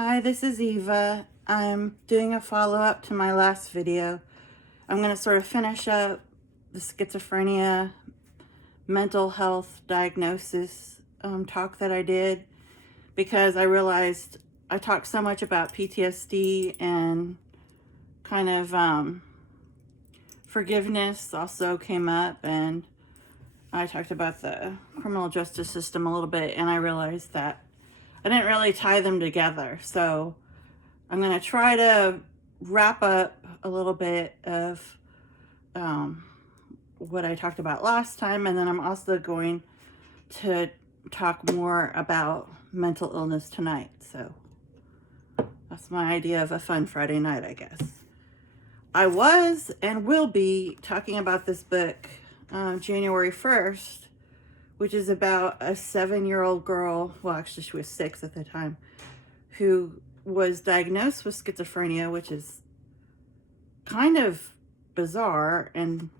Hi, this is Eva. I'm doing a follow-up to my last video. I'm going to sort of finish up the schizophrenia mental health diagnosis talk that I did, because I realized I talked so much about PTSD and kind of forgiveness also came up, and I talked about the criminal justice system a little bit, and I realized that I didn't really tie them together. So I'm going to try to wrap up a little bit of what I talked about last time, and then I'm also going to talk more about mental illness tonight. So that's my idea of a fun Friday night, I guess. I was and will be talking about this book January 1st, which is about a 7-year-old girl, well, actually she was 6 at the time, who was diagnosed with schizophrenia, which is kind of bizarre and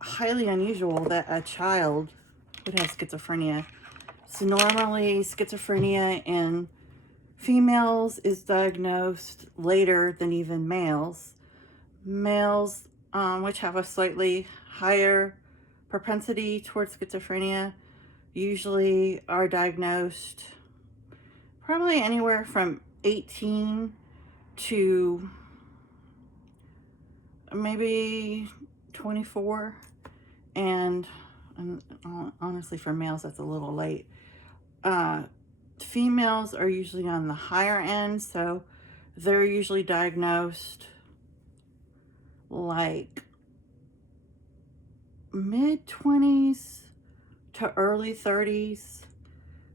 highly unusual that a child would have schizophrenia. So normally schizophrenia in females is diagnosed later than even males. Males, which have a slightly higher propensity towards schizophrenia, usually are diagnosed probably anywhere from 18 to maybe 24, and honestly for males that's a little late. Females are usually on the higher end, so they're usually diagnosed like mid-20s to early 30s.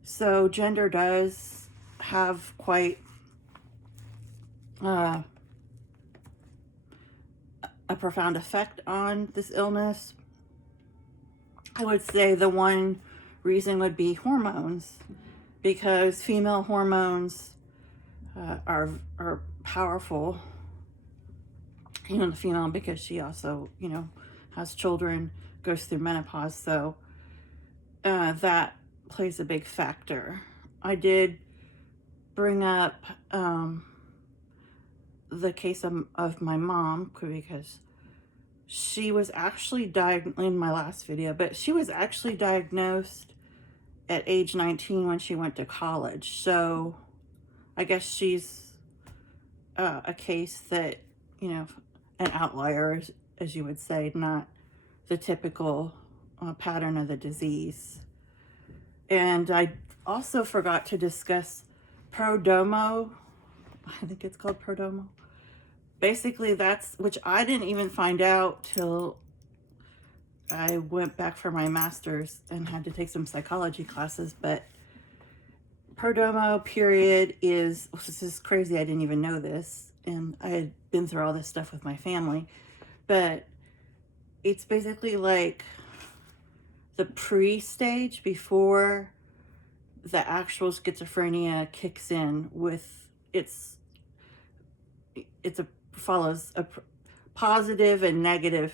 So gender does have quite a profound effect on this illness. I would say the one reason would be hormones, because female hormones are powerful. Even the female, because she also, has children, goes through menopause, so that plays a big factor. I did bring up the case of my mom, because she was actually diagnosed in my last video, but she was actually diagnosed at age 19 when she went to college. So I guess she's a case that, an outlier, as you would say, not the typical pattern of the disease. And I also forgot to discuss Prodromal. I think it's called Prodromal. Basically, which I didn't even find out till I went back for my master's and had to take some psychology classes. But Prodromal period this is crazy, I didn't even know this, and I had been through all this stuff with my family, but it's basically like the pre-stage before the actual schizophrenia kicks in. With follows a positive and negative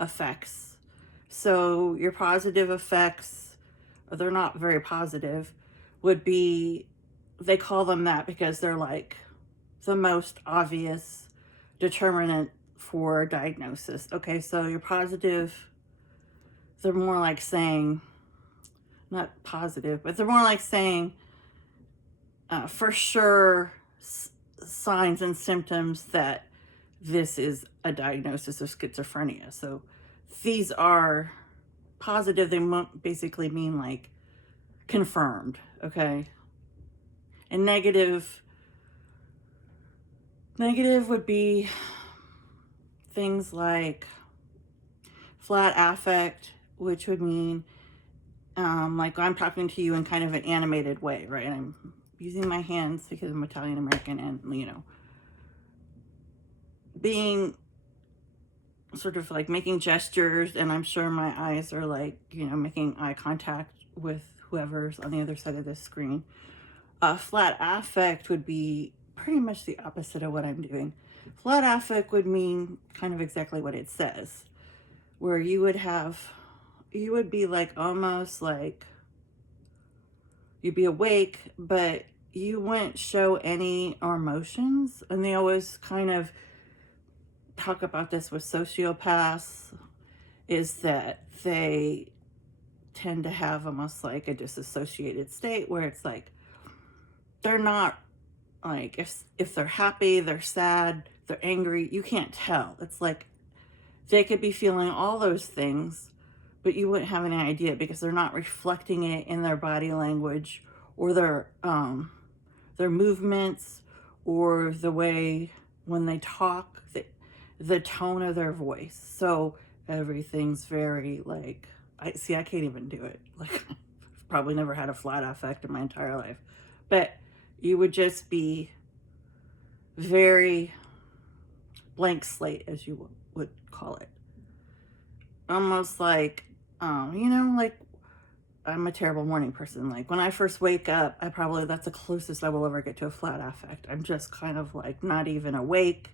effects. So your positive effects, they're not very positive, would be, they call them that because they're like the most obvious determinant for diagnosis. Okay, so your positive, they're more like saying, not positive, but they're more like saying for sure signs and symptoms that this is a diagnosis of schizophrenia. So these are positive, they basically mean like confirmed, okay? And negative would be things like flat affect, which would mean like I'm talking to you in kind of an animated way, right? And I'm using my hands because I'm Italian American, and being sort of like making gestures, and I'm sure my eyes are like, making eye contact with whoever's on the other side of this screen. Flat affect would be pretty much the opposite of what I'm doing. Flat affect would mean kind of exactly what it says, where you would be like almost like you'd be awake, but you wouldn't show any emotions. And they always kind of talk about this with sociopaths, is that they tend to have almost like a disassociated state where it's like they're not, like, if they're happy, they're sad, they're angry, you can't tell. It's like they could be feeling all those things, but you wouldn't have any idea because they're not reflecting it in their body language or their movements or the way when they talk, the tone of their voice. So everything's very like, I can't even do it. Like, I've probably never had a flat affect in my entire life, but you would just be very blank slate, as you would call it. Almost like, like, I'm a terrible morning person. Like, when I first wake up, that's the closest I will ever get to a flat affect. I'm just kind of like not even awake,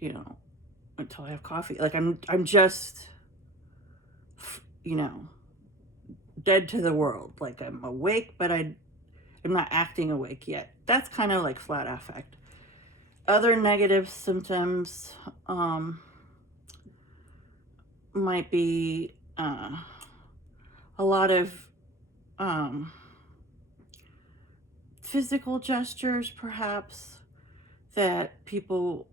until I have coffee. Like, I'm just, dead to the world. Like, I'm awake, but I'm not acting awake yet. That's kind of like flat affect. Other negative symptoms might be a lot of physical gestures, perhaps, that people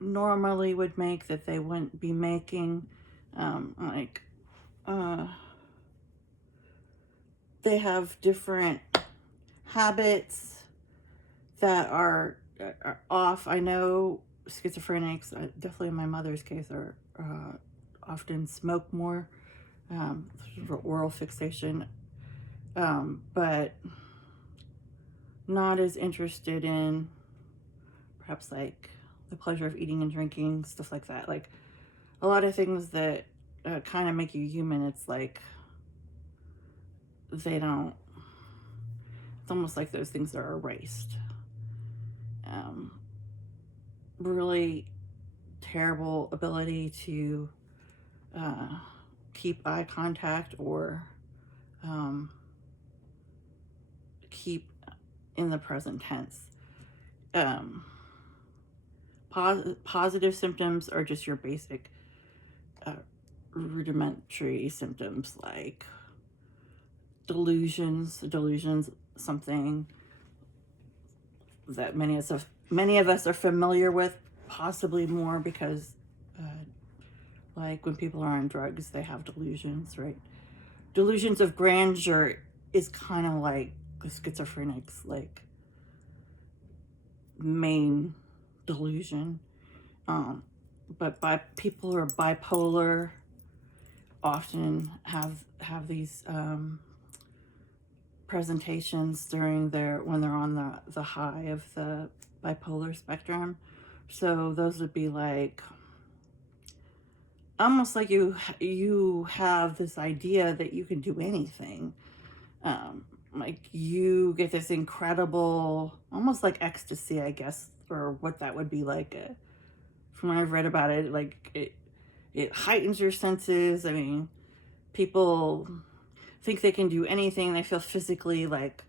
normally would make that they wouldn't be making. They have different habits that are off. I know schizophrenics, definitely in my mother's case, are often smoke more, for oral fixation, but not as interested in perhaps like the pleasure of eating and drinking, stuff like that. Like a lot of things that kind of make you human. It's like they don't, it's almost like those things are erased. Really terrible ability to keep eye contact or keep in the present tense. Positive symptoms are just your basic rudimentary symptoms like delusions, something that many of us are familiar with, possibly more because like when people are on drugs, they have delusions, right? Delusions of grandeur is kind of like the schizophrenics, like, main delusion. But people who are bipolar often have these presentations during when they're on the high of the bipolar spectrum. So those would be like almost like you have this idea that you can do anything. Like you get this incredible, almost like ecstasy, I guess, or what that would be like. From what I've read about it, like it heightens your senses. I mean, people think they can do anything. They feel physically like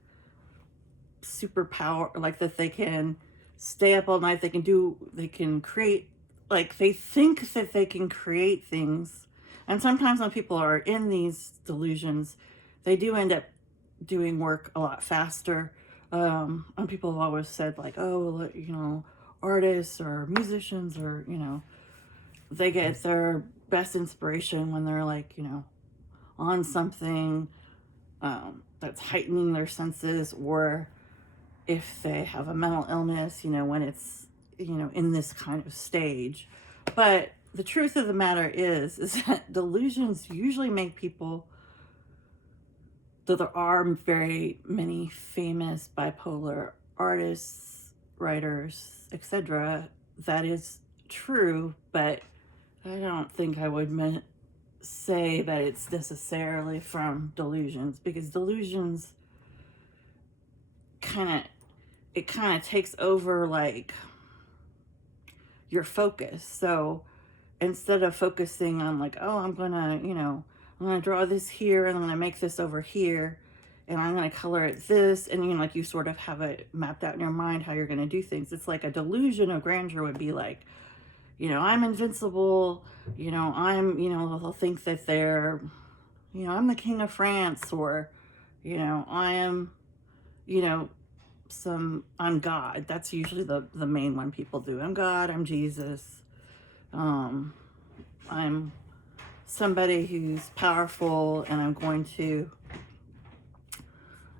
superpower, like that they can stay up all night. They can create, like they think that they can create things. And sometimes when people are in these delusions, they do end up doing work a lot faster. And people have always said like, oh, artists or musicians or, they get their best inspiration when they're like, on something that's heightening their senses, or if they have a mental illness, when it's, in this kind of stage. But the truth of the matter is that delusions usually make people, though there are very many famous bipolar artists, writers, etc., that is true, but I don't think I would say that it's necessarily from delusions, because delusions kind of takes over like your focus. So instead of focusing on like, oh, I'm gonna draw this here and I'm gonna make this over here, and I'm going to color it this, and you know, like you sort of have it mapped out in your mind how you're going to do things. It's like a delusion of grandeur would be like, you know, I'm invincible, you know, they'll think that they're, you know, I'm the king of France, or, you know, I am, you know, I'm God. That's usually the main one people do. I'm God, I'm Jesus, I'm somebody who's powerful, and I'm going to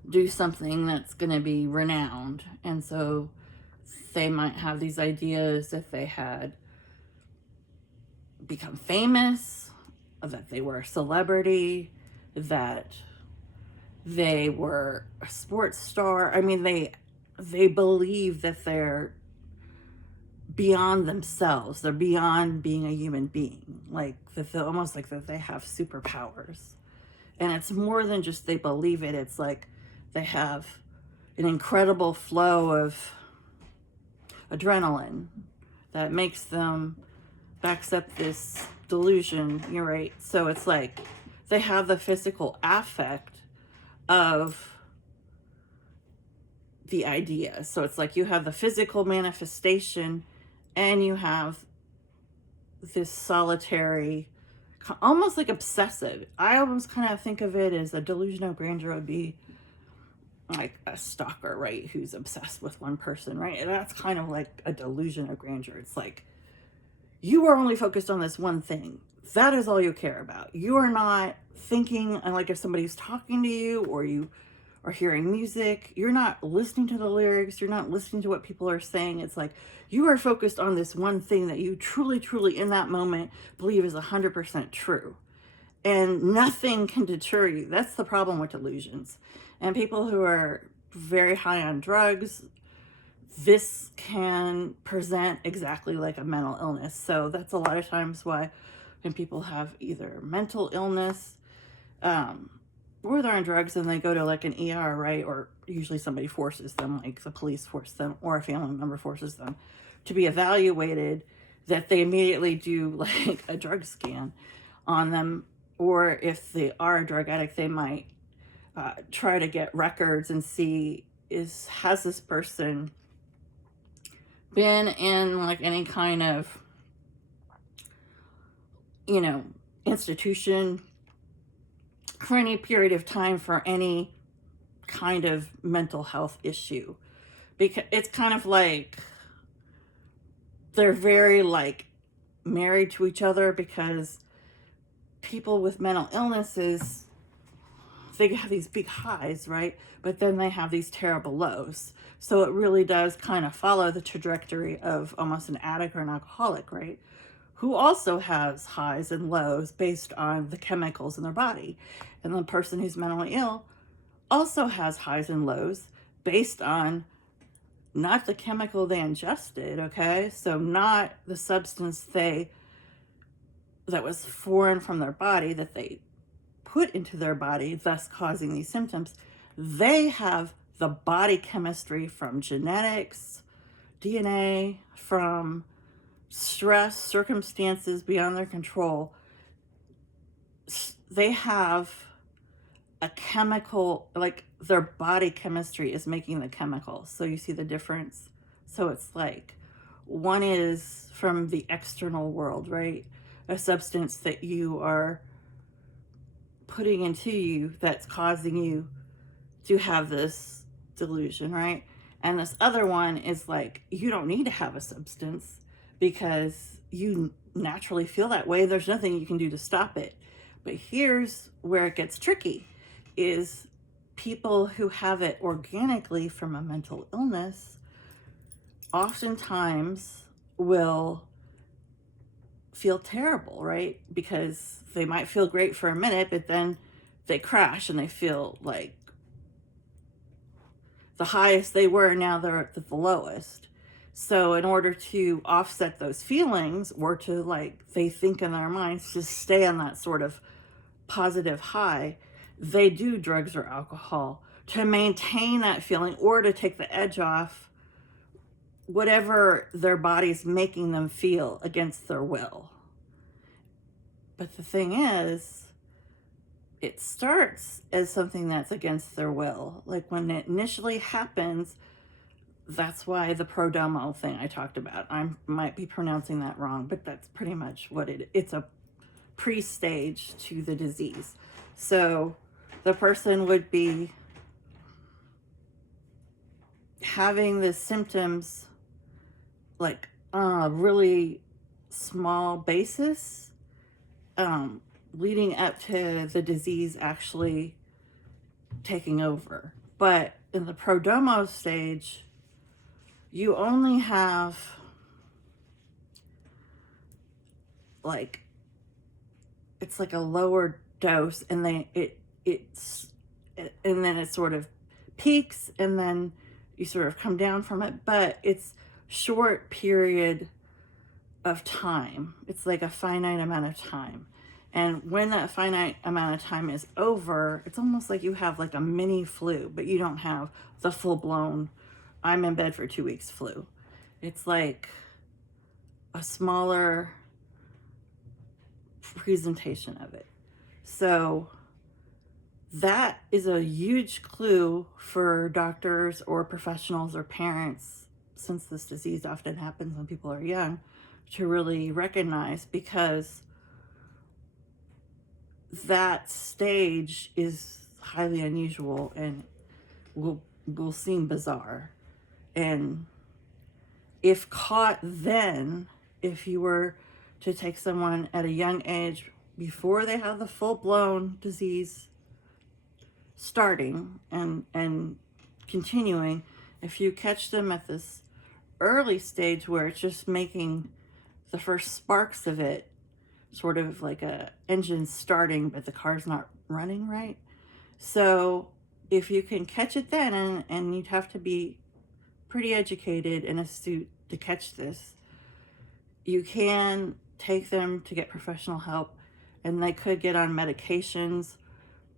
do something that's going to be renowned. And so they might have these ideas that they had become famous, that they were a celebrity, that they were a sports star. I mean, they believe that they're beyond themselves. They're beyond being a human being. Like that, almost like that they have superpowers. And it's more than just they believe it. It's like they have an incredible flow of adrenaline that makes them, backs up this delusion. You're right. So it's like they have the physical affect of the idea. So it's like you have the physical manifestation, and you have this solitary, almost like obsessive. I almost kind of think of it as a delusion of grandeur would be like a stalker, right? Who's obsessed with one person, right? And that's kind of like a delusion of grandeur. It's like you are only focused on this one thing. That is all you care about. You are not thinking, and like if somebody's talking to you, or you are hearing music, you're not listening to the lyrics, you're not listening to what people are saying. It's like you are focused on this one thing that you truly, truly in that moment believe is 100% true. And nothing can deter you. That's the problem with delusions. And people who are very high on drugs, this can present exactly like a mental illness. So that's a lot of times why when people have either mental illness, or they're on drugs and they go to like an ER, right? Or usually somebody forces them, like the police force them, or a family member forces them to be evaluated, that they immediately do like a drug scan on them. Or if they are a drug addict, they might try to get records and see, has this person been in like any kind of, you know, institution for any period of time for any kind of mental health issue. Because it's kind of like they're very like married to each other, because people with mental illnesses, they have these big highs, right? But then they have these terrible lows. So it really does kind of follow the trajectory of almost an addict or an alcoholic, right? Who also has highs and lows based on the chemicals in their body. And the person who's mentally ill also has highs and lows based on not the chemical they ingested, okay? So not the substance that was foreign from their body that they put into their body, thus causing these symptoms. They have the body chemistry from genetics, DNA, from stress, circumstances beyond their control. They have a chemical, like their body chemistry is making the chemicals. So you see the difference. So it's like one is from the external world, right? A substance that you are putting into you that's causing you to have this delusion, right? And this other one is like, you don't need to have a substance because you naturally feel that way. There's nothing you can do to stop it. But here's where it gets tricky, is people who have it organically from a mental illness oftentimes will feel terrible, right? Because they might feel great for a minute, but then they crash and they feel like the highest they were, now they're at the lowest. So in order to offset those feelings, or to like, they think in their minds to stay on that sort of positive high, they do drugs or alcohol to maintain that feeling, or to take the edge off whatever their body's making them feel against their will. But the thing is, it starts as something that's against their will. Like when it initially happens, that's why the prodromal thing I talked about, I might be pronouncing that wrong, but that's pretty much what it's a pre-stage to the disease. So the person would be having the symptoms like on a really small basis, leading up to the disease actually taking over. But in the prodromal stage, you only have like, it's like a lower dose, and then and then it sort of peaks, and then you sort of come down from it, but it's short period of time. It's like a finite amount of time. And when that finite amount of time is over, it's almost like you have like a mini flu, but you don't have the full-blown, I'm in bed for 2 weeks flu. It's like a smaller presentation of it. So that is a huge clue for doctors or professionals or parents, since this disease often happens when people are young, to really recognize, because that stage is highly unusual and will seem bizarre. And if caught then, if you were to take someone at a young age before they have the full-blown disease starting and continuing, if you catch them at this early stage where it's just making the first sparks of it, sort of like a engine starting, but the car's not running right. So if you can catch it then, and you'd have to be pretty educated and astute to catch this, you can take them to get professional help, and they could get on medications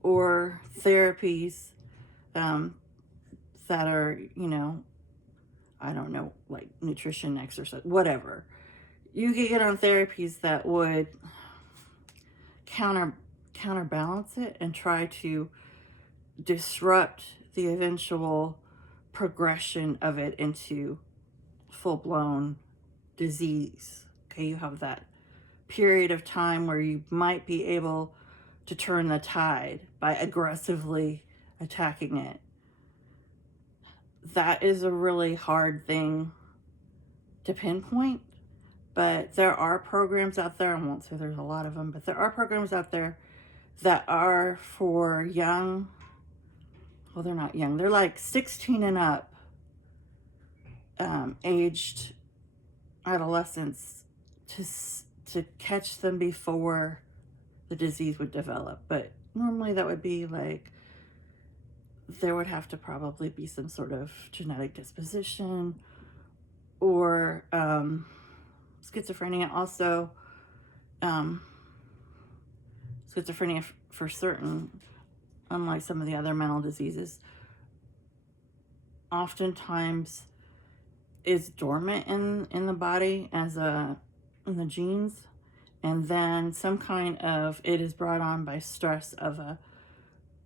or therapies that are, I don't know, like nutrition, exercise, whatever. You could get on therapies that would counterbalance it and try to disrupt the eventual progression of it into full-blown disease. Okay, you have that period of time where you might be able to turn the tide by aggressively attacking it. That is a really hard thing to pinpoint, but there are programs out there, I won't say there's a lot of them, but there are programs out there that are for young, well, they're not young, they're like 16 and up, aged adolescents, to catch them before the disease would develop. But normally that would be like, there would have to probably be some sort of genetic disposition or schizophrenia also. Schizophrenia for certain, unlike some of the other mental diseases, oftentimes is dormant in the body as in the genes, and then some kind of, it is brought on by stress of a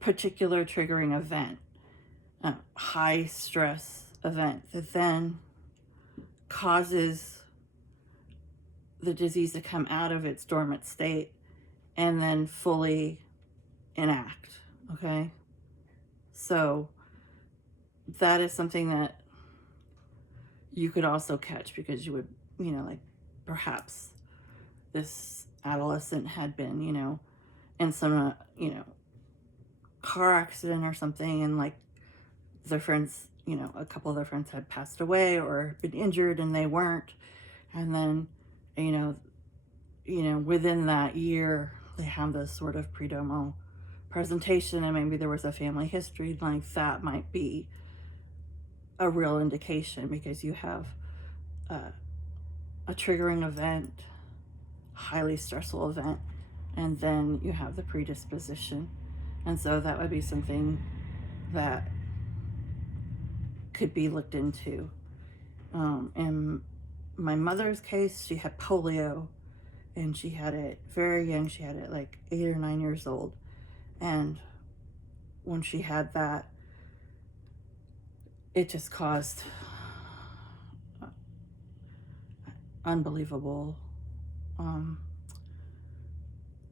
particular triggering event, a high stress event that then causes the disease to come out of its dormant state and then fully enact. Okay, so that is something that you could also catch, because you would, like perhaps this adolescent had been, in some, car accident or something, and like their friends, a couple of their friends had passed away or been injured and they weren't. And then, within that year, they have this sort of prodromal presentation, and maybe there was a family history, like that might be a real indication, because you have a triggering event, highly stressful event, and then you have the predisposition. And so that would be something that could be looked into. In my mother's case, she had polio, and she had it very young. She had it like 8 or 9 years old. And when she had that, it just caused unbelievable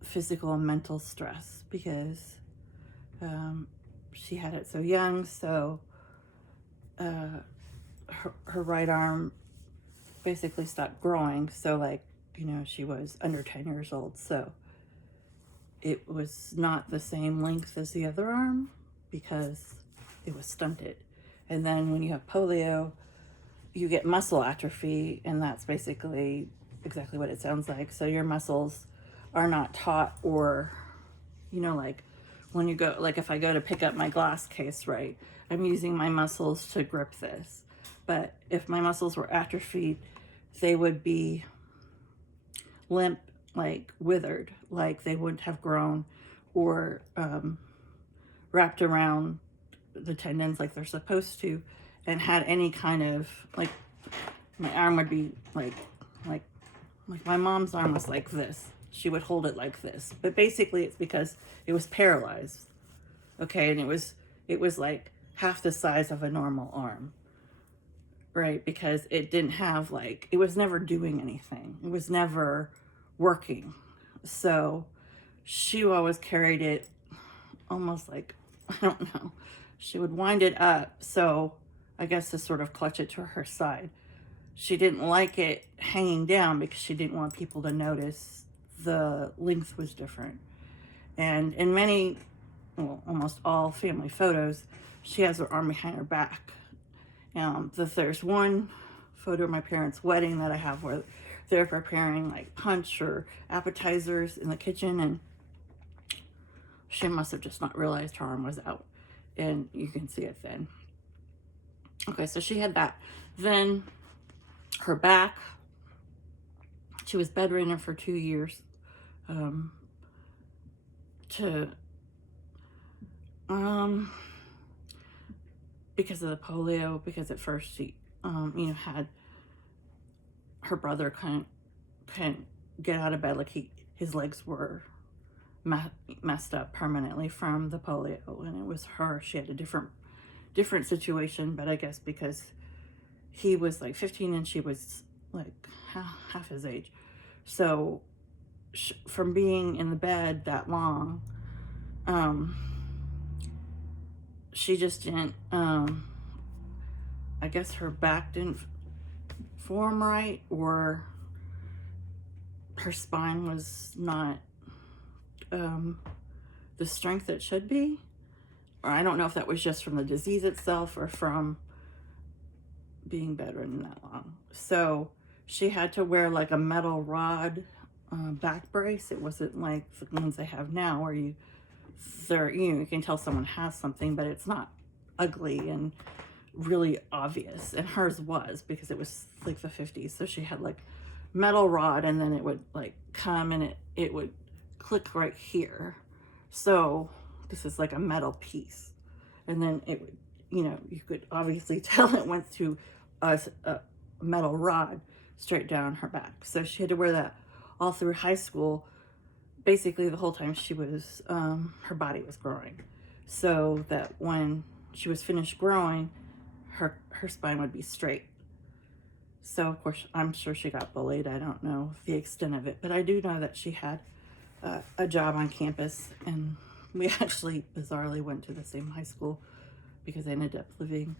physical and mental stress, because she had it so young. So her right arm basically stopped growing. So, like, you know, she was under 10 years old. So it was not the same length as the other arm because it was stunted. And then when you have polio, you get muscle atrophy, and that's basically exactly what it sounds like. So your muscles are not taut, or, you know, like when you go, like if I go to pick up my glass case, right, I'm using my muscles to grip this. But if my muscles were atrophied, they would be limp, like withered, like they wouldn't have grown or wrapped around the tendons like they're supposed to, and had any kind of, like, my arm would be like my mom's arm was like this. She would hold it like this. But basically it's because it was paralyzed. Okay, and it was like half the size of a normal arm. Right? Because it didn't have, like, it was never doing anything. It was never working. So she always carried it almost like, I don't know, she would wind it up, so I guess to sort of clutch it to her side. She didn't like it hanging down because she didn't want people to notice the length was different. And in many, well, almost all family photos, she has her arm behind her back. There's one photo of my parents' wedding that I have where they're preparing like punch or appetizers in the kitchen, and she must have just not realized her arm was out, and you can see it then. Okay, so she had that. Then her back, she was bedridden for 2 years because of the polio, because at first she had her brother couldn't get out of bed, like his legs were messed up permanently from the polio, and it was her. She had a different situation, but I guess because he was like 15 and she was like half his age, so from being in the bed that long, she just didn't, I guess her back didn't form right, or her spine was not the strength it should be, or I don't know if that was just from the disease itself or from being bedridden that long. So she had to wear like a metal rod back brace. It wasn't like the ones they have now where you can tell someone has something, but it's not ugly and really obvious. And hers was, because it was like the 50s. So she had like metal rod, and then it would like come and it would click right here. So this is like a metal piece, and then it would, you could obviously tell it went through a metal rod straight down her back. So she had to wear that all through high school, basically the whole time she was her body was growing, so that when she was finished growing, her spine would be straight. So of course I'm sure she got bullied. I don't know the extent of it, but I do know that she had a job on campus, and we actually bizarrely went to the same high school because I ended up living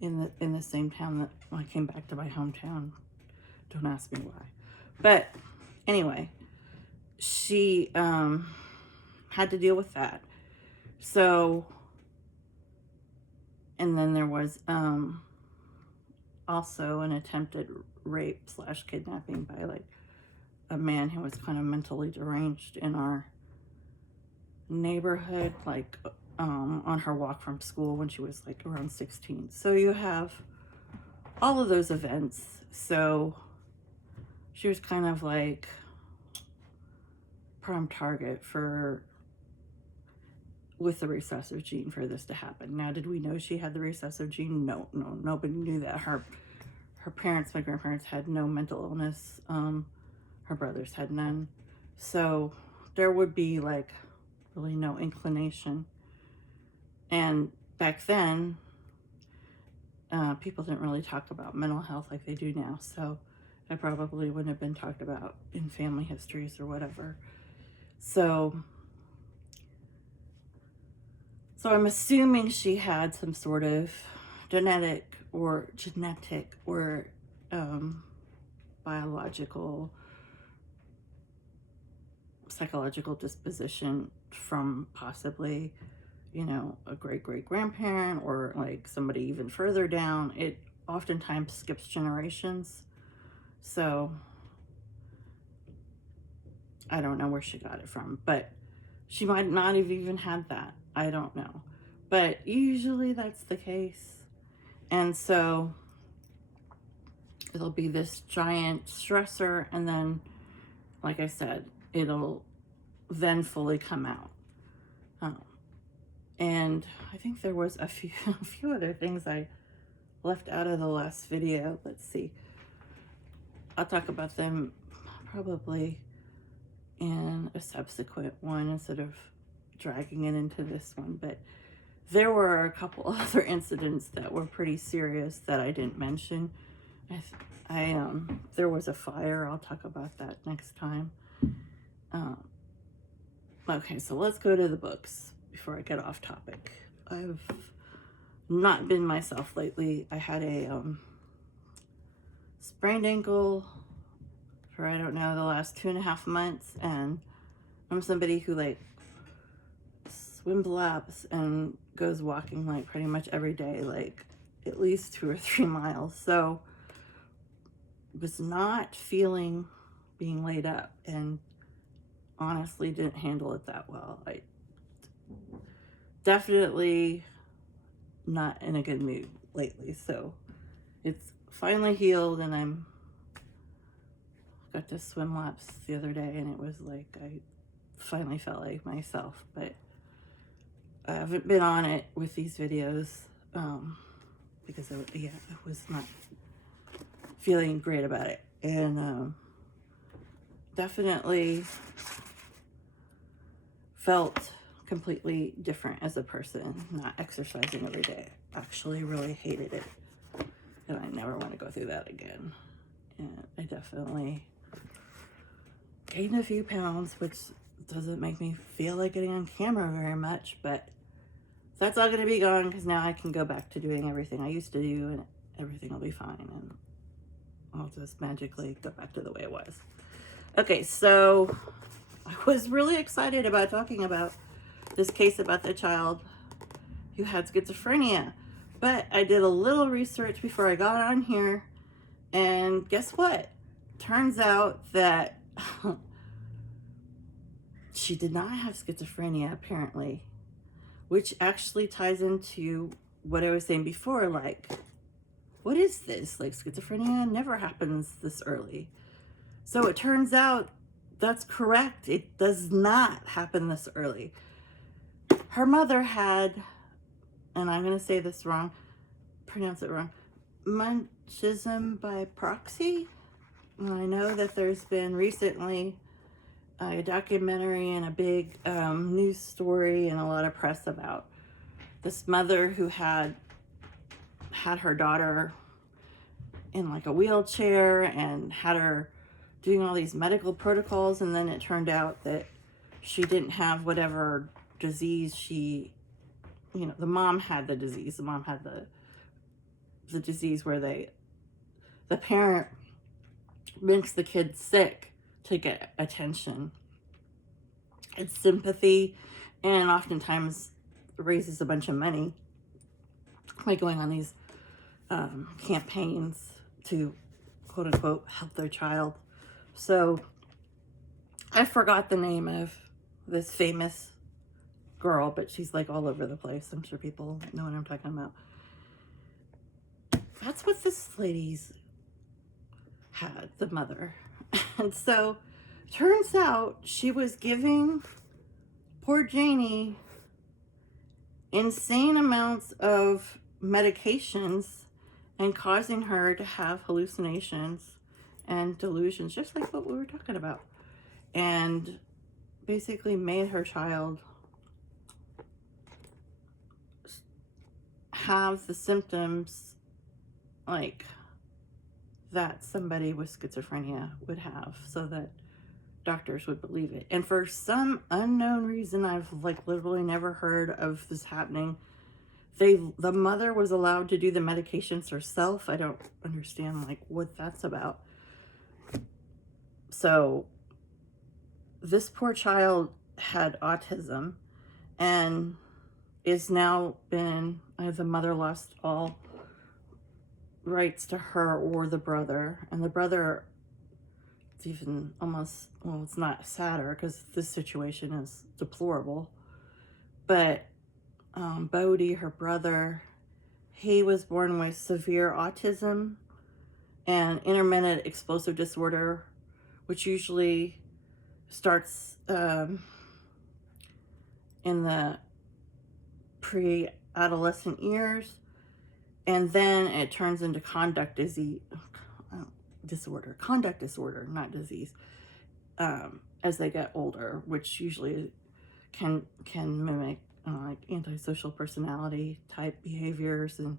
in the same town that I came back to my hometown. Don't ask me why. But anyway, she had to deal with that. So, and then there was also an attempted rape / kidnapping by like a man who was kind of mentally deranged in our neighborhood, like on her walk from school when she was like around 16. So you have all of those events. So she was kind of like prime target with the recessive gene for this to happen. Now, did we know she had the recessive gene? No, nobody knew that. Her parents, my grandparents, had no mental illness. Her brothers had none. So there would be like really no inclination. And back then, people didn't really talk about mental health like they do now. So I probably wouldn't have been talked about in family histories or whatever. So I'm assuming she had some sort of genetic or biological, psychological disposition from possibly, you know, a great-great-grandparent or like somebody even further down. It oftentimes skips generations. So I don't know where she got it from, but she might not have even had that. I don't know. But usually that's the case. And so it'll be this giant stressor, and then, like I said, it'll then fully come out. And I think there was a few other things I left out of the last video. Let's see. I'll talk about them probably in a subsequent one instead of dragging it into this one. But there were a couple other incidents that were pretty serious that I didn't mention. There was a fire. I'll talk about that next time. Okay, so let's go to the books before I get off topic. I've not been myself lately. I had a sprained ankle for, I don't know, the last 2.5 months, and I'm somebody who like swims laps and goes walking like pretty much every day, like at least 2 or 3 miles. So was not feeling being laid up, and honestly didn't handle it that well. I definitely not in a good mood lately. So it's finally healed, and I'm got to swim laps the other day, and it was like I finally felt like myself. But I haven't been on it with these videos because I was not feeling great about it, and definitely felt completely different as a person, not exercising every day. Actually really hated it, and I never want to go through that again. And I definitely gained a few pounds, which doesn't make me feel like getting on camera very much, but that's all going to be gone because now I can go back to doing everything I used to do, and everything will be fine, and I'll just magically go back to the way it was. Okay, so I was really excited about talking about this case about the child who had schizophrenia, but I did a little research before I got on here, and guess what? Turns out that she did not have schizophrenia, apparently, which actually ties into what I was saying before, like, what is this? Like, schizophrenia never happens this early. So it turns out that's correct. It does not happen this early. Her mother had, and I'm going to say this wrong, pronounce it wrong, Munchausen by proxy. And I know that there's been recently a documentary and a big news story and a lot of press about this mother who had her daughter in like a wheelchair and had her doing all these medical protocols, and then it turned out that she didn't have whatever disease she, you know, the mom had the disease. The mom had the disease where the parent makes the kid sick to get attention and sympathy, and oftentimes raises a bunch of money by going on these campaigns to quote unquote help their child. So I forgot the name of this famous girl, but she's like all over the place. I'm sure people know what I'm talking about. That's what this lady's had, the mother. And so turns out she was giving poor Janie insane amounts of medications and causing her to have hallucinations and delusions, just like what we were talking about. And basically made her child have the symptoms like that somebody with schizophrenia would have, so that doctors would believe it. And for some unknown reason, I've like literally never heard of this happening, the mother was allowed to do the medications herself. I don't understand like what that's about. So this poor child had autism and is now been, the mother lost all rights to her or the brother. And the brother, it's even almost, well, it's not sadder because this situation is deplorable. But Bodhi, her brother, he was born with severe autism and intermittent explosive disorder, which usually starts in the pre-adolescent years, and then it turns into conduct disorder, not disease, as they get older, which usually can mimic like antisocial personality type behaviors. And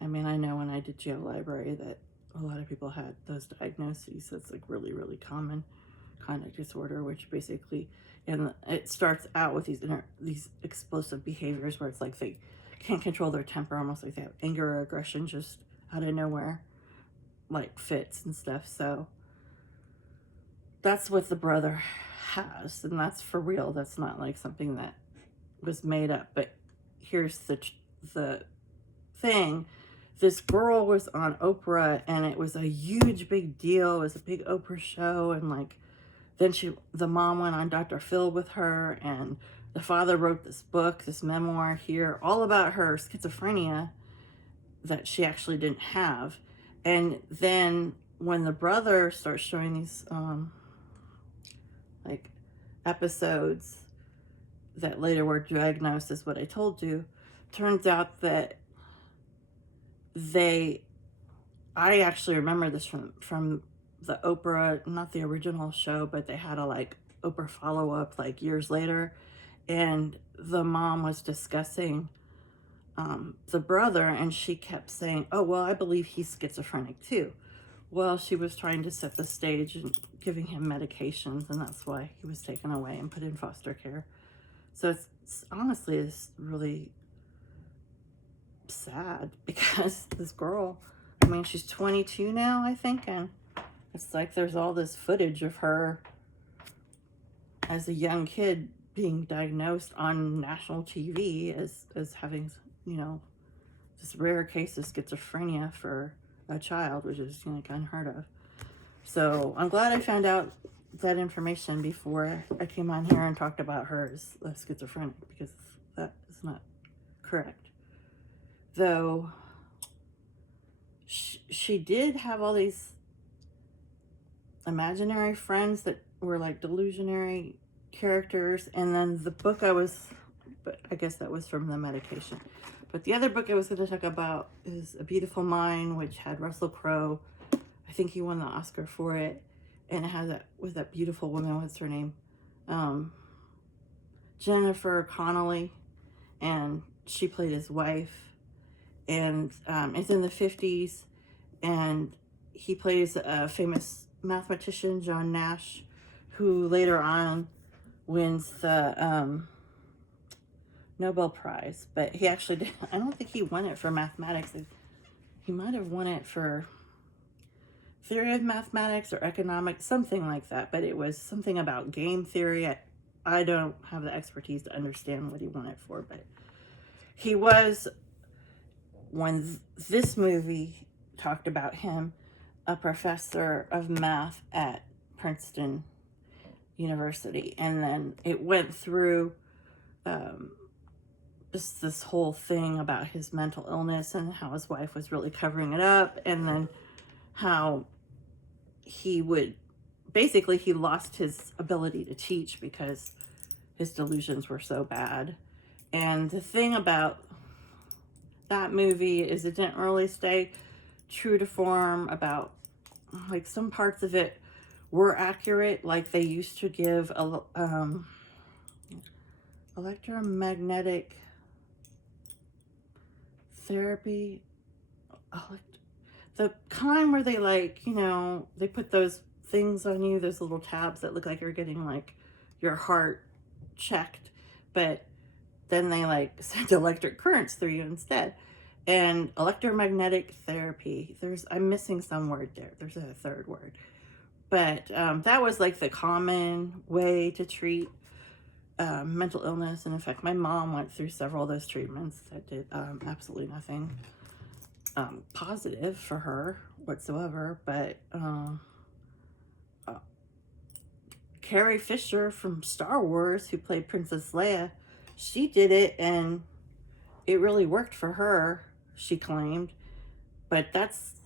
I mean, I know when I did jail library that a lot of people had those diagnoses. It's like really, really common conduct disorder, which basically, and it starts out with these explosive behaviors where it's like they can't control their temper, almost like they have anger or aggression just out of nowhere, like fits and stuff. So that's what the brother has, and that's for real. That's not like something that was made up. But here's the thing. This girl was on Oprah, and it was a huge big deal. It was a big Oprah show, and like then the mom went on Dr. Phil with her, and the father wrote this book, this memoir here, all about her schizophrenia that she actually didn't have. And then when the brother starts showing these like episodes that later were diagnosed as what I told you, turns out that I actually remember this from the Oprah, not the original show, but they had a like Oprah follow-up like years later, and the mom was discussing the brother, and she kept saying, oh, well, I believe he's schizophrenic too. Well, she was trying to set the stage and giving him medications, and that's why he was taken away and put in foster care. So it's honestly, it's really sad because this girl, I mean, she's 22 now, I think, and it's like there's all this footage of her as a young kid being diagnosed on national TV as having, you know, this rare case of schizophrenia for a child, which is, you know, like unheard of. So I'm glad I found out that information before I came on here and talked about her as a schizophrenic, because that is not correct. Though she did have all these imaginary friends that were like delusionary characters, and then the book but I guess that was from the medication. But the other book I was going to talk about is A Beautiful Mind, which had Russell Crowe. I think he won the Oscar for it, and it has that beautiful woman. What's her name? Jennifer Connelly, and she played his wife. And it's in the 50s, and he plays a famous mathematician, John Nash, who later on wins the Nobel Prize. But he actually did, I don't think he won it for mathematics. He might have won it for theory of mathematics or economics, something like that. But it was something about game theory. I don't have the expertise to understand what he won it for, but he was, when this movie talked about him, a professor of math at Princeton University. And then it went through just this whole thing about his mental illness and how his wife was really covering it up, and then how he lost his ability to teach because his delusions were so bad. And the thing about that movie is it didn't really stay true to form about, like, some parts of it were accurate, like they used to give electromagnetic therapy, the kind where they, like, you know, they put those things on you, those little tabs that look like you're getting like your heart checked, but then they like send electric currents through you instead. And electromagnetic therapy, I'm missing some word there, there's a third word, but that was like the common way to treat mental illness. And in fact, my mom went through several of those treatments that did absolutely nothing positive for her whatsoever. But Carrie Fisher from Star Wars, who played Princess Leia, she did it and it really worked for her, she claimed. But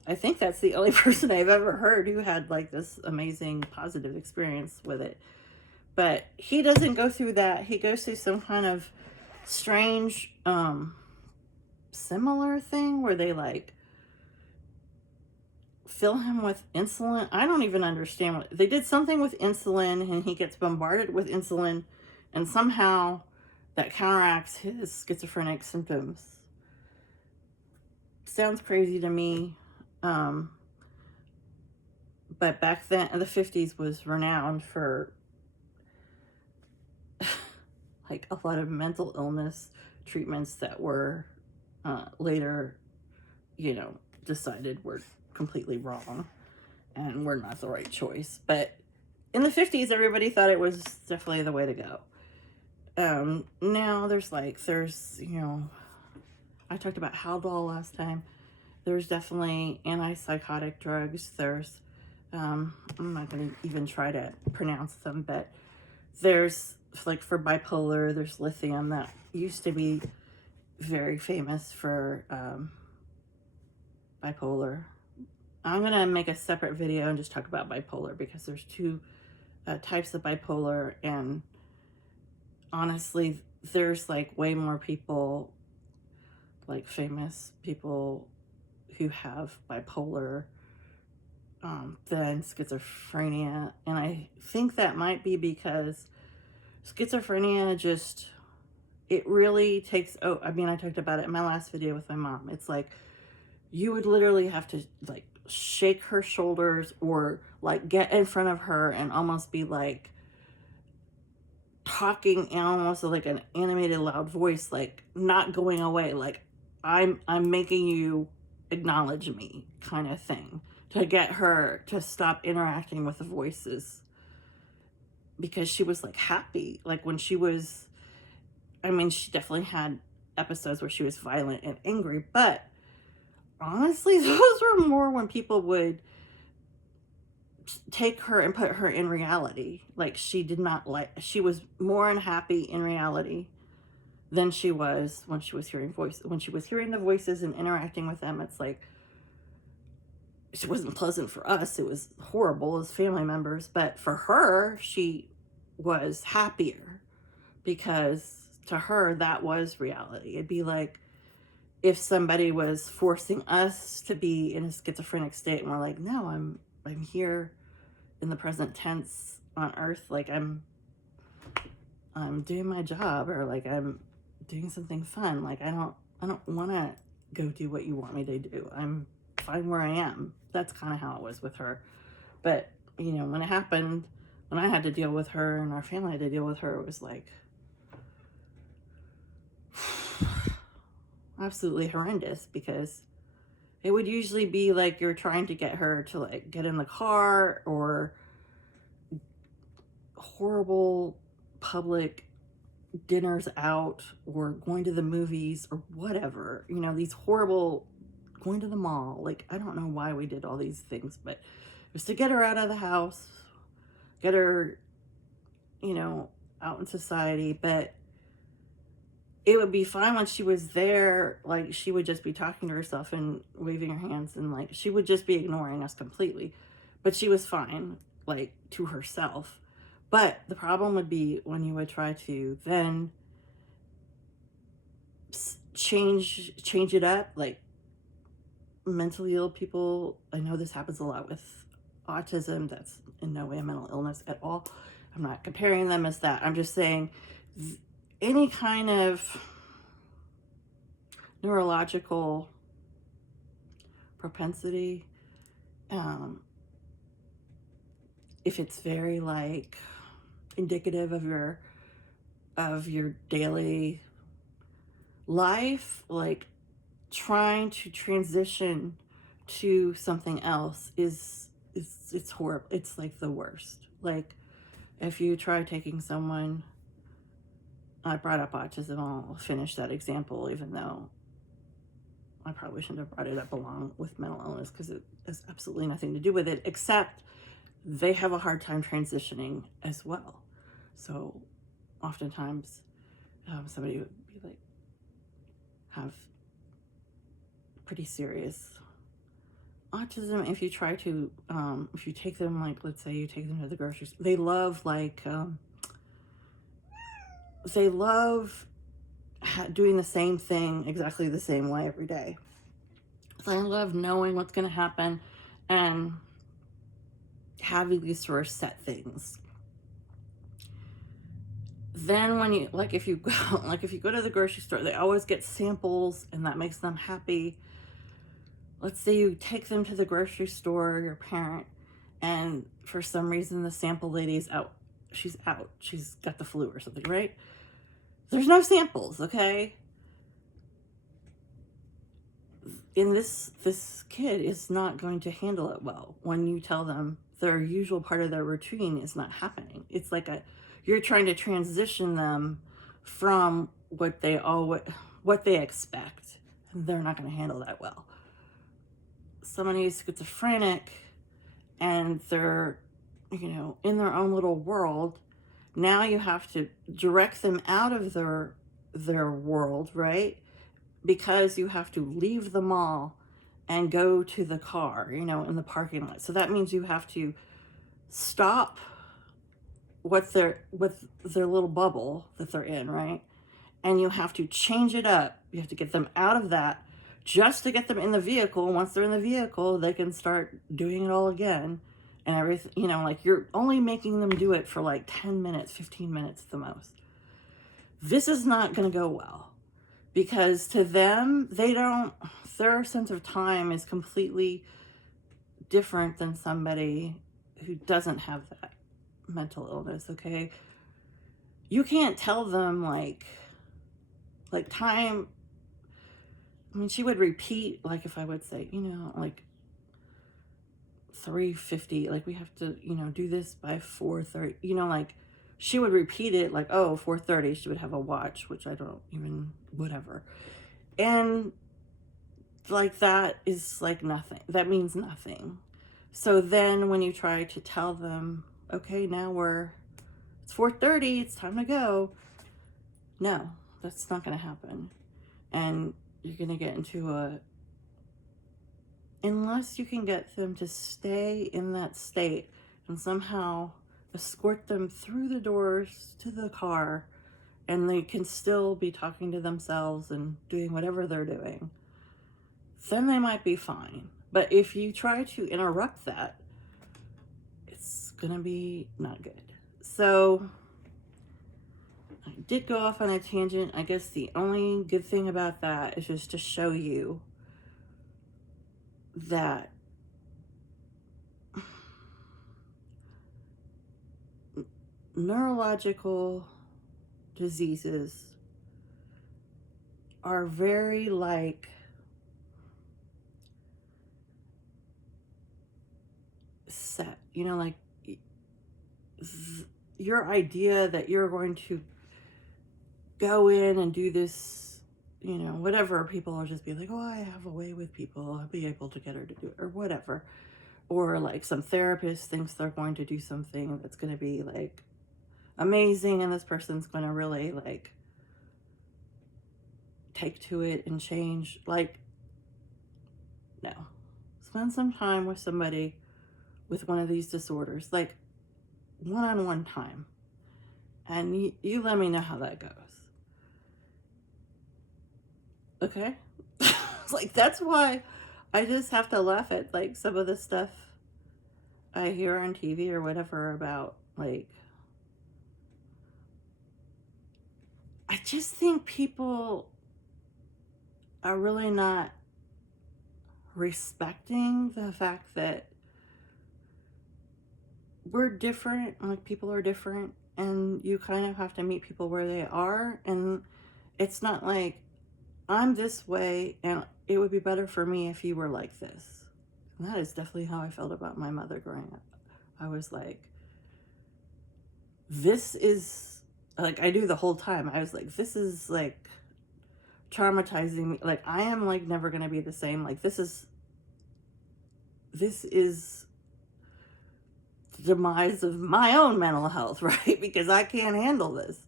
I think that's the only person I've ever heard who had like this amazing positive experience with it. But he doesn't go through that. He goes through some kind of strange similar thing where they like fill him with insulin. I don't even understand what they did. Something with insulin, and he gets bombarded with insulin, and somehow that counteracts his schizophrenic symptoms. Sounds crazy to me. But back then, the 50s was renowned for like a lot of mental illness treatments that were later, you know, decided were completely wrong and were not the right choice. But in the 50s, everybody thought it was definitely the way to go. Now there's, you know, I talked about Haldol last time. There's definitely antipsychotic drugs. There's, I'm not going to even try to pronounce them, but there's, like, for bipolar, there's lithium that used to be very famous for bipolar. I'm going to make a separate video and just talk about bipolar, because there's two types of bipolar, and honestly, there's like way more people, like famous people who have bipolar than schizophrenia. And I think that might be because schizophrenia just, it really takes, I mean, I talked about it in my last video with my mom. It's like, you would literally have to like shake her shoulders or like get in front of her and almost be like talking in almost like an animated loud voice, like not going away, like I'm making you acknowledge me kind of thing, to get her to stop interacting with the voices, because she was like happy. Like when she was, I mean, she definitely had episodes where she was violent and angry, but honestly, those were more when people would take her and put her in reality. Like she was more unhappy in reality than she was when she was hearing the voices and interacting with them. It's like, it wasn't pleasant for us. It was horrible as family members, but for her, she was happier, because to her, that was reality. It'd be like if somebody was forcing us to be in a schizophrenic state and we're like, no, I'm here in the present tense on earth, like I'm doing my job, or like I'm doing something fun. Like I don't want to go do what you want me to do. I'm fine where I am. That's kind of how it was with her. But you know, when it happened, when I had to deal with her and our family had to deal with her, it was like absolutely horrendous, because it would usually be like you're trying to get her to like get in the car, or horrible public dinners out, or going to the movies, or whatever, you know, these horrible, going to the mall. Like, I don't know why we did all these things, but it was to get her out of the house, get her, you know, out in society. But it would be fine when she was there. Like, she would just be talking to herself and waving her hands, and like she would just be ignoring us completely, but she was fine, like, to herself. But the problem would be when you would try to then change it up, like mentally ill people. I know this happens a lot with autism. That's in no way a mental illness at all. I'm not comparing them as that. I'm just saying any kind of neurological propensity, if it's very like indicative of your daily life, like trying to transition to something else it's horrible. It's like the worst. Like if you try taking someone, I brought up autism, I'll finish that example even though I probably shouldn't have brought it up along with mental illness because it has absolutely nothing to do with it, except they have a hard time transitioning as well. So oftentimes somebody would be like, have pretty serious autism. If you try to, if you take them, like, let's say you take them to the grocery store, they love doing the same thing exactly the same way every day. So I love knowing what's going to happen and having these sort of set things. Then when you, like if you go to the grocery store, they always get samples and that makes them happy. Let's say you take them to the grocery store, your parent, and for some reason the sample lady's out. She's out. She's got the flu or something, right? There's no samples, okay? And this kid is not going to handle it well when you tell them their usual part of their routine is not happening. It's like you're trying to transition them from what they expect, and they're not going to handle that well. Someone who's schizophrenic and they're, in their own little world, now you have to direct them out of their world, right? Because you have to leave the mall and go to the car, in the parking lot. So that means you have to stop with their little bubble that they're in, right? And you have to change it up. You have to get them out of that just to get them in the vehicle. Once they're in the vehicle, they can start doing it all again. And everything, like you're only making them do it for like 10 minutes, 15 minutes at the most. This is not going to go well because to them, their sense of time is completely different than somebody who doesn't have that mental illness, okay? You can't tell them like time. I mean, she would repeat, like if I would say, like 3:50, like we have to, do this by 4:30, like she would repeat it like, oh, 4:30, she would have a watch, which I don't even, whatever. And like that is like nothing. That means nothing. So then when you try to tell them, okay, now it's 4:30, it's time to go. No, that's not going to happen. And you're going to get into unless you can get them to stay in that state and somehow escort them through the doors to the car and they can still be talking to themselves and doing whatever they're doing, then they might be fine. But if you try to interrupt that, it's gonna be not good. So I did go off on a tangent. I guess the only good thing about that is just to show you that neurological diseases are very like set, like your idea that you're going to go in and do this, whatever, people will just be like, oh, I have a way with people, I'll be able to get her to do it, or whatever. Or like some therapist thinks they're going to do something that's going to be like amazing and this person's going to really like take to it and change. Like, no. Spend some time with somebody with one of these disorders, like one-on-one time, and you let me know how that goes. Okay? Like, that's why I just have to laugh at like some of the stuff I hear on TV or whatever about, like, I just think people are really not respecting the fact that we're different, like, people are different, and you kind of have to meet people where they are. And it's not like I'm this way and it would be better for me if you were like this. And that is definitely how I felt about my mother growing up. I was like, this is, like, I do the whole time. I was like, this is like traumatizing me. Like, I am like never gonna be the same. Like, this is the demise of my own mental health, right? Because I can't handle this.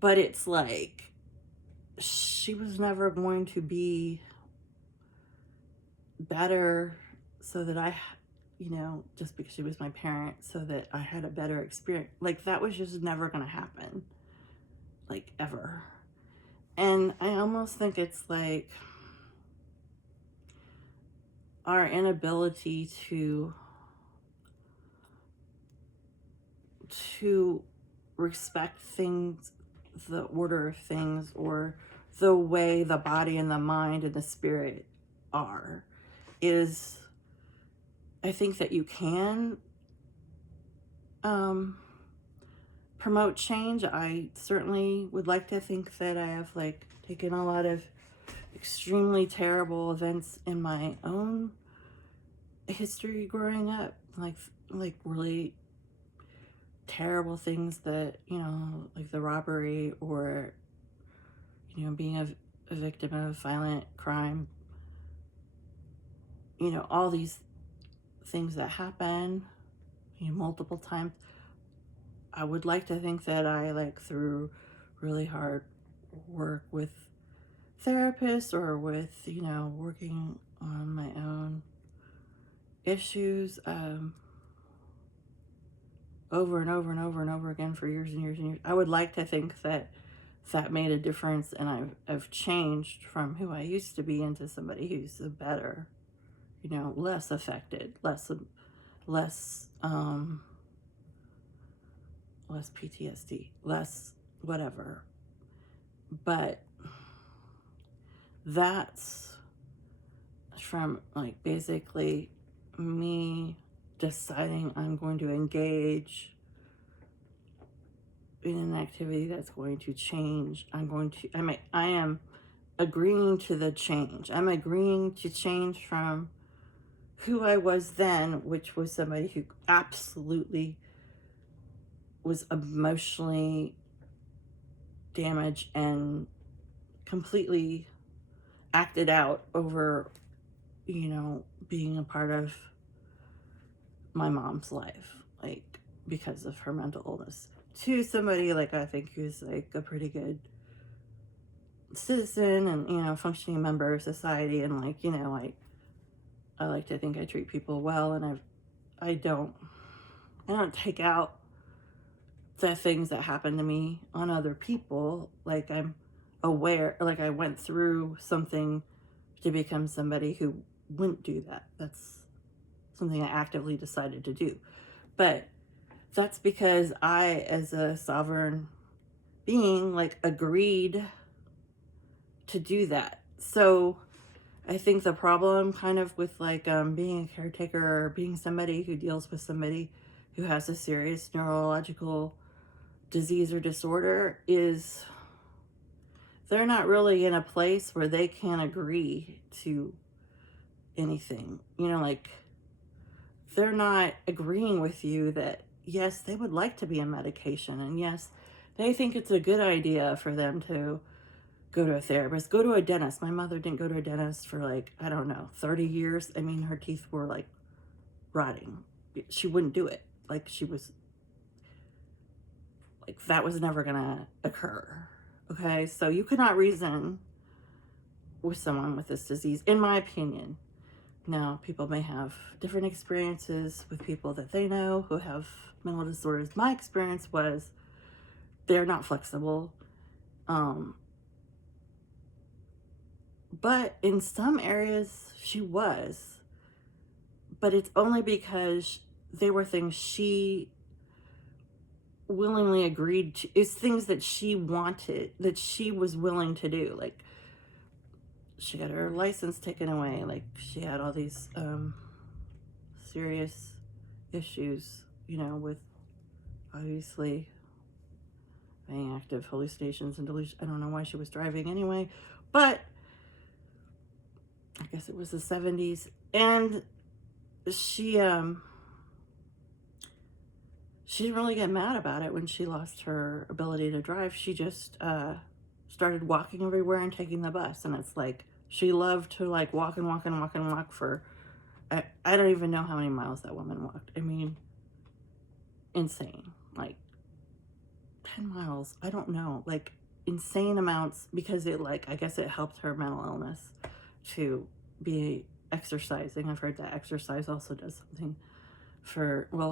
But it's like, she was never going to be better so that I, just because she was my parent, so that I had a better experience. Like, that was just never going to happen, like, ever. And I almost think it's like our inability to respect things, the order of things, or the way the body and the mind and the spirit are, is, I think that you can promote change. I certainly would like to think that I have, like, taken a lot of extremely terrible events in my own history growing up, like really terrible things that, like the robbery, or, being a victim of violent crime, all these things that happen, multiple times. I would like to think that I, like, through really hard work with therapists, or with, working on my own issues, over and over and over and over again for years and years and years. I would like to think that that made a difference, and I've changed from who I used to be into somebody who's a better, less affected, less PTSD, less whatever. But that's from, like, basically me deciding I'm going to engage in an activity that's going to change. I am agreeing to the change. I'm agreeing to change from who I was then, which was somebody who absolutely was emotionally damaged and completely acted out over, being a part of my mom's life, like, because of her mental illness, to somebody, like, I think who's, like, a pretty good citizen and, functioning member of society. And, like, I like to think I treat people well, and I don't take out the things that happen to me on other people. Like, I'm aware, like, I went through something to become somebody who wouldn't do that. That's something I actively decided to do. But that's because I, as a sovereign being, like, agreed to do that. So I think the problem kind of with, like, being a caretaker, or being somebody who deals with somebody who has a serious neurological disease or disorder, is they're not really in a place where they can agree to anything. Like, they're not agreeing with you that, yes, they would like to be on medication, and yes, they think it's a good idea for them to go to a therapist, go to a dentist. My mother didn't go to a dentist for, like, I don't know, 30 years. I mean, her teeth were, like, rotting. She wouldn't do it. Like, she was, like, that was never gonna occur. Okay, so you could not reason with someone with this disease, in my opinion. Now, people may have different experiences with people that they know who have mental disorders. My experience was they're not flexible. But in some areas, she was. but it's only because they were things she willingly agreed to. It's things that she wanted, that she was willing to do. Like, she got her license taken away. Like, she had all these serious issues, you know, with obviously being active hallucinations and delusions. I don't know why she was driving anyway, but I guess it was the 70s. And she didn't really get mad about it when she lost her ability to drive. She just started walking everywhere and taking the bus. And it's like, she loved to like walk and walk and walk and walk for, I don't even know how many miles that woman walked. I mean, insane. Like 10 miles. I don't know. Like insane amounts, because it, like, I guess it helped her mental illness to be exercising. I've heard that exercise also does something for, well,